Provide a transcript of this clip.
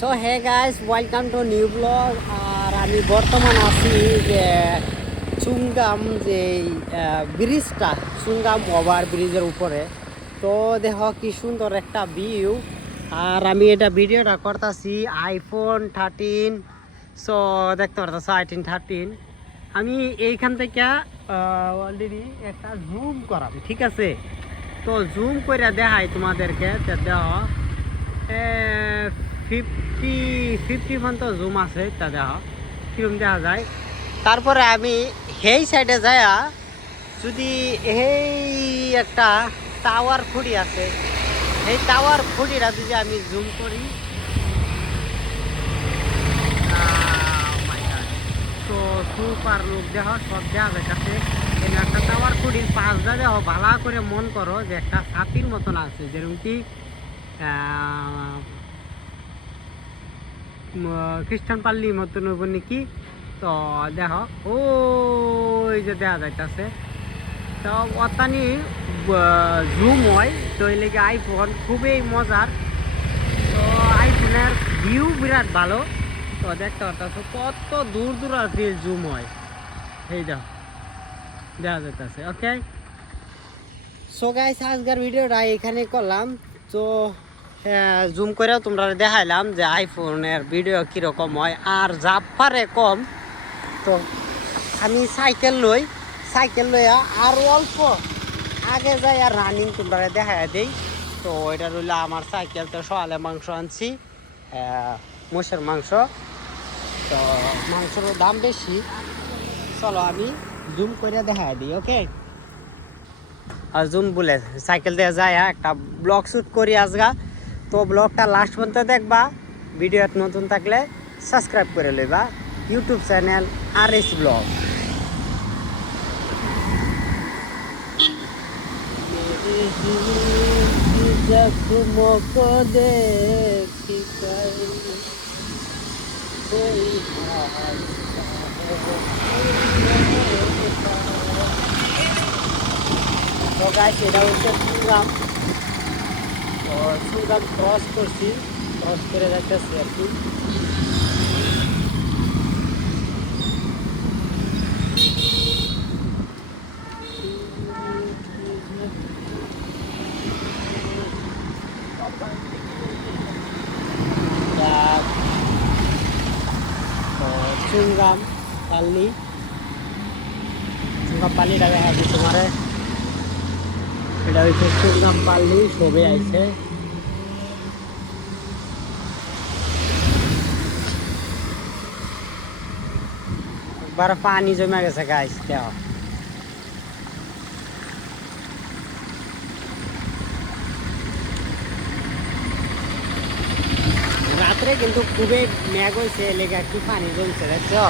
So hey guys, welcome to new blog. আর আমি বর্তমান আছি যে চুংগাম, যে ব্রিজটা, চুংগাম ওভার ব্রিজের উপরে। তো দেখো কি সুন্দর একটা ভিউ। আর আমি এটা ভিডিওটা করতেছি আইফোন 13। সো দেখতে পারতেছো iPhone 13। আমি এইখান থেকে অলরেডি একটা জুম করাম, ঠিক আছে? তো জুম করে দেখাই তোমাদেরকে। দেখো 50 পর্যন্ত জুম আছে, তা দেখা কিরম দেখা যায়। তারপরে আমি সেই সাইডে যাইয়া যদি এই একটা টাওয়ার খুঁড়ি আছে, এই টাওয়ার খুঁড়িটা যদি আমি জুম করি, তো সুপার লোক দেখো, সব দেখা যাচ্ছে। এই একটা টাওয়ার খুঁড়ির পাঁচটা দেখো, ভালো করে মন করো যে একটা ছাতির মতন আছে, যেরকম কি খ্রিস্টান পাল্লির মতন হইব নাকি। তো দেখো ওই যে দেখা যাইতেছে। তো অতানি জুম হয়, তো এই লেগে আইফোন খুবই মজার। তো আইফোনের ভিউ বিরাট ভালো। তো দেখতে পারতেছো কত দূর দূর আছে জুম হয়, এই দেখো দেখা যাইতেছে। ওকে, সো গাইস, আজকের ভিডিওটা এখানে করলাম। তো জুম করেও তোমরা দেখাইলাম যে আইফোনের ভিডিও কীরকম হয় আর জাপারে কম। তো আমি সাইকেল লইয়া আর অল্প আগে যাই আর রানিং তোমরা দেখাই দেই। তো এটা রইল আমার সাইকেল। তো সকালে মাংস আনছি, মোষের মাংস। তো মাংসের দাম বেশি। চলো আমি জুম করে দেখাই দিই। ওকে, আর জুম বলে সাইকেল দিয়ে যায় একটা ব্লগ শ্যুট করি আজগা। তো ব্লগটা লাস্ট পর্যন্ত দেখবা। ভিডিওত নতুন থাকলে সাবস্ক্রাইব করে লইবা ইউটিউব চ্যানেল RS ব্লগ। তো গাইস, এটা হচ্ছে চুংগাম। তো চুংগাম ক্রস করছি, ক্রস করে যাচ্ছি আর কি। চুংগাম পাল্লি, চুংগাম পাল্লিটা দেখা যাচ্ছে তোমার। এটা হচ্ছে চুংগাম পাল্লি, সবে আইছে। একবার পানি জমে গেছে গাইস, দেখো। রাত্রে কিন্তু খুবই মেঘ হয়েছে, লেগে কি পানি জমছে, দেখছো?